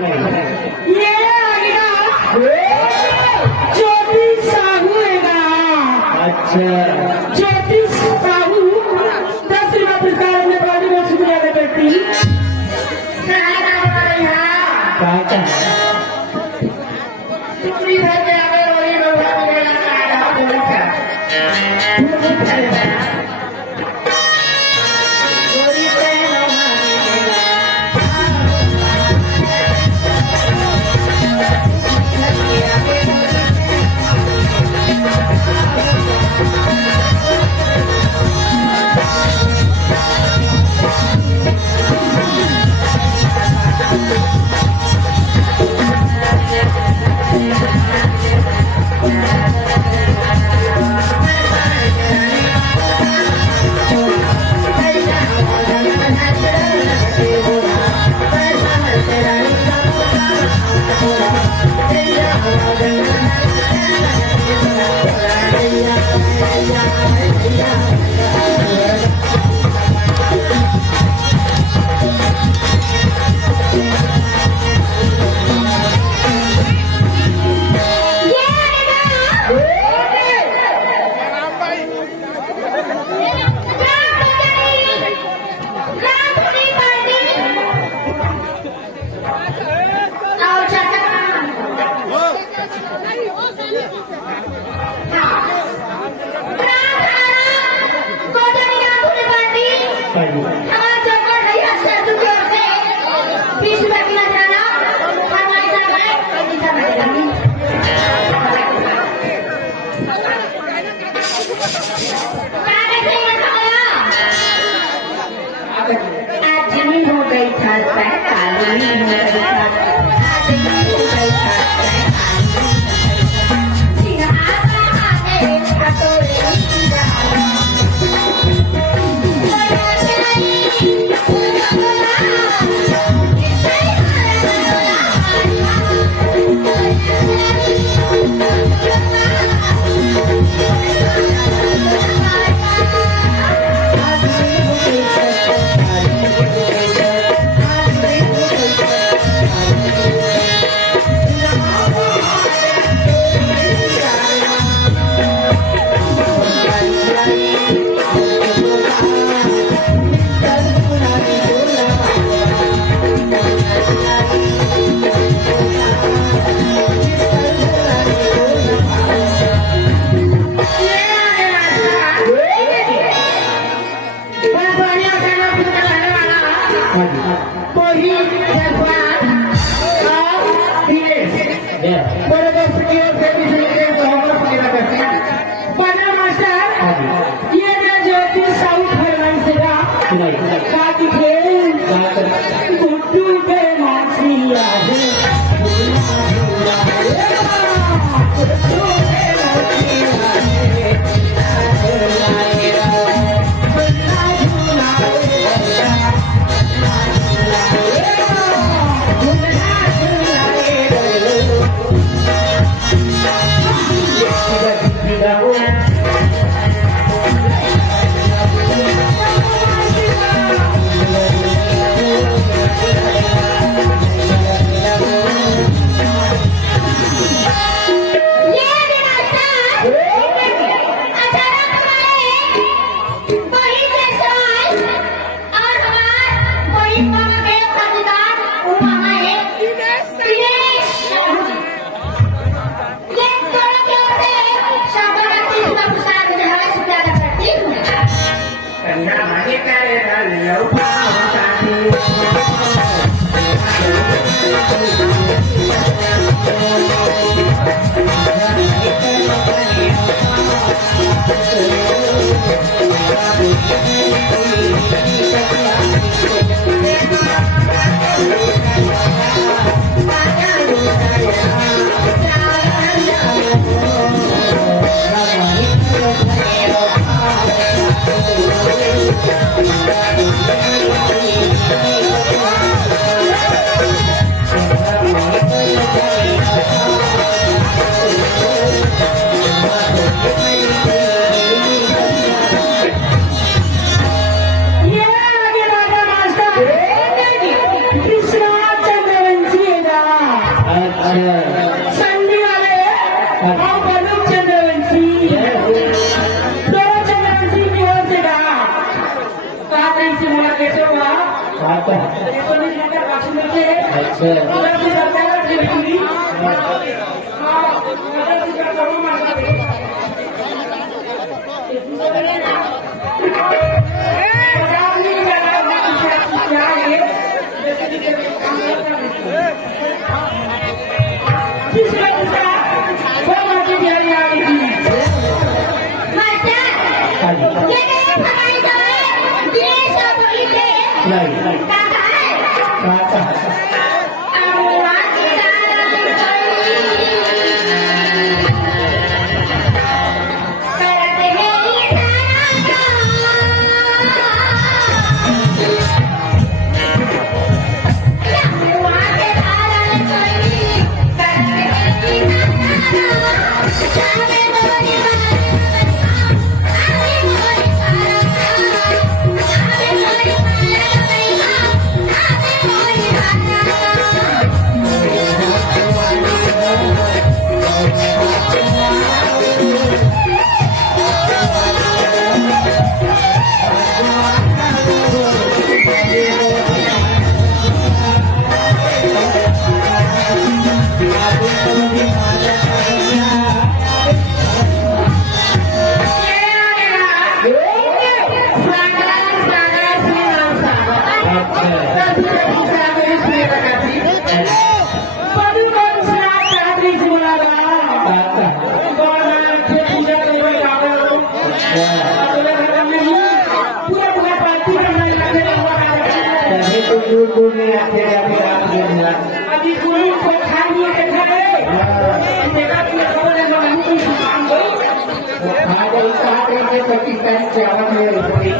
ये आएगा ज्योतिष साहू है ना। अच्छा ज्योतिष साहू 10 रुपया पुरस्कार में पानी में शुक्रिया दे बेटी काका शुक्रिया है आवे रोई रोगा मेरा काका बोलता गोरी पे Yeah! अच्छा संधि वाले और बलूक चंद्रवंशी दोनों चंद्रवंशी की ओर से कहा से मुला कैसे हुआ आता तो नहीं कहता काशी में से अच्छा उधर से जाता है दिल्ली हाँ उधर से जाता हूँ माता दे पचास नहीं जाना क्या है जैसे कि काम करता तीसरा दूसरा वो माटी बिहारी आ गई थी नहीं आता दूर नहीं आते अभी आप अभी कोई को खा लिए देखा है देखा तुमने खबर है नहीं कोई काम को खाने साथ में पाकिस्तान से आवाज में रुपये